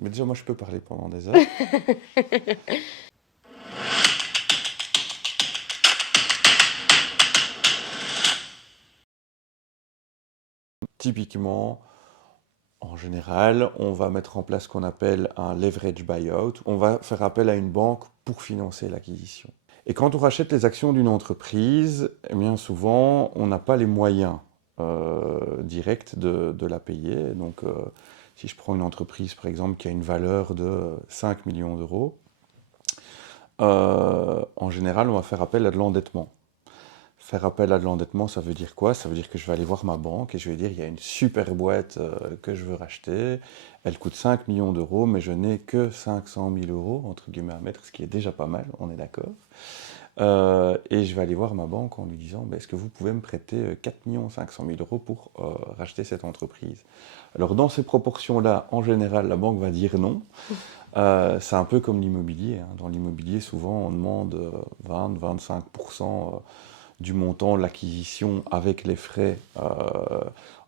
Mais déjà, moi, je peux parler pendant des heures. Typiquement, en général, on va mettre en place ce qu'on appelle un leverage buyout. On va faire appel à une banque pour financer l'acquisition. Et quand on rachète les actions d'une entreprise, eh bien souvent, on n'a pas les moyens directs de la payer. Donc, si je prends une entreprise, par exemple, qui a une valeur de 5 millions d'euros, en général, on va faire appel à de l'endettement. Faire appel à de l'endettement, ça veut dire quoi? Ça veut dire que je vais aller voir ma banque et je vais dire, il y a une super boîte que je veux racheter, elle coûte 5 millions d'euros, mais je n'ai que 500 000 euros, entre guillemets, à mettre, ce qui est déjà pas mal, on est d'accord. Et je vais aller voir ma banque en lui disant, est-ce que vous pouvez me prêter 4 500 000 euros pour racheter cette entreprise? Alors dans ces proportions-là, en général, la banque va dire non. C'est un peu comme l'immobilier, hein. Dans l'immobilier, souvent, on demande 20-25% du montant de l'acquisition avec les frais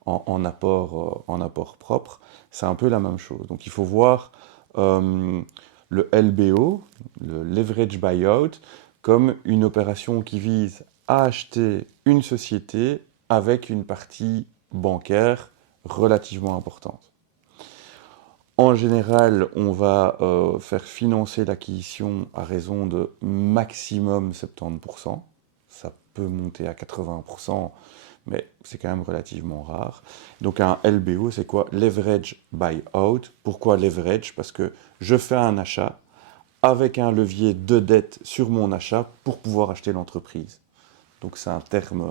en apport propre. C'est un peu la même chose. Donc il faut voir le LBO, le Leverage Buyout, comme une opération qui vise à acheter une société avec une partie bancaire relativement importante. En général, on va faire financer l'acquisition à raison de maximum 70%. Ça peut monter à 80%, mais c'est quand même relativement rare. Donc un LBO, c'est quoi? Leverage Buyout. Pourquoi leverage? Parce que je fais un achat avec un levier de dette sur mon achat pour pouvoir acheter l'entreprise. Donc c'est un terme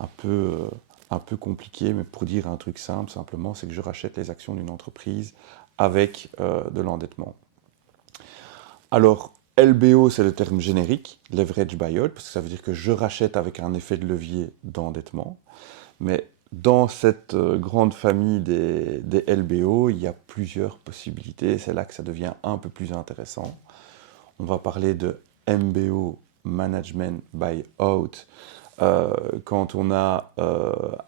un peu, euh, un peu compliqué, mais pour dire un truc simple, simplement, c'est que je rachète les actions d'une entreprise avec de l'endettement. Alors, LBO, c'est le terme générique, leverage buyout, parce que ça veut dire que je rachète avec un effet de levier d'endettement. Mais dans cette grande famille des LBO, il y a plusieurs possibilités. C'est là que ça devient un peu plus intéressant. On va parler de MBO, Management Buyout, quand on a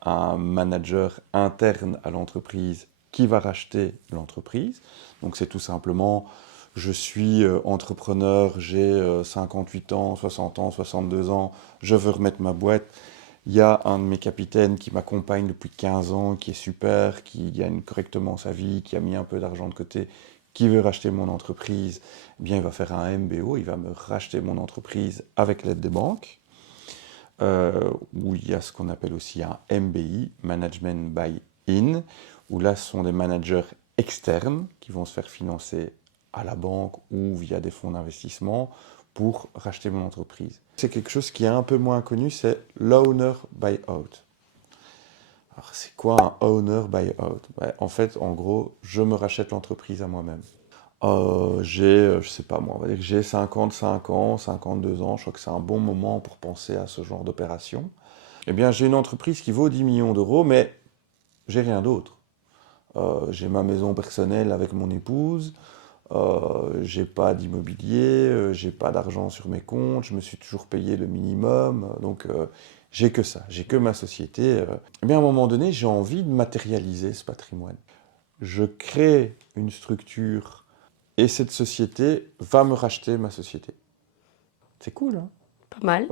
un manager interne à l'entreprise qui va racheter l'entreprise. Donc c'est tout simplement, je suis entrepreneur, j'ai 58 ans, 60 ans, 62 ans, je veux remettre ma boîte. Il y a un de mes capitaines qui m'accompagne depuis 15 ans, qui est super, qui gagne correctement sa vie, qui a mis un peu d'argent de côté, qui veut racheter mon entreprise. Eh bien, il va faire un MBO, il va me racheter mon entreprise avec l'aide des banques. Où il y a ce qu'on appelle aussi un MBI, Management Buy-in, où là, ce sont des managers externes qui vont se faire financer à la banque ou via des fonds d'investissement pour racheter mon entreprise. C'est quelque chose qui est un peu moins connu, c'est l'owner buyout. Alors, c'est quoi un owner buyout? En fait, en gros, je me rachète l'entreprise à moi-même. Je sais pas moi, on va dire que j'ai 55 ans, 52 ans, je crois que c'est un bon moment pour penser à ce genre d'opération. Eh bien, j'ai une entreprise qui vaut 10 millions d'euros, mais j'ai rien d'autre. J'ai ma maison personnelle avec mon épouse, j'ai pas d'immobilier, j'ai pas d'argent sur mes comptes, je me suis toujours payé le minimum, donc j'ai que ça, j'ai que ma société. Eh bien, à un moment donné, j'ai envie de matérialiser ce patrimoine. Je crée une structure et cette société va me racheter ma société. C'est cool, hein? Pas mal.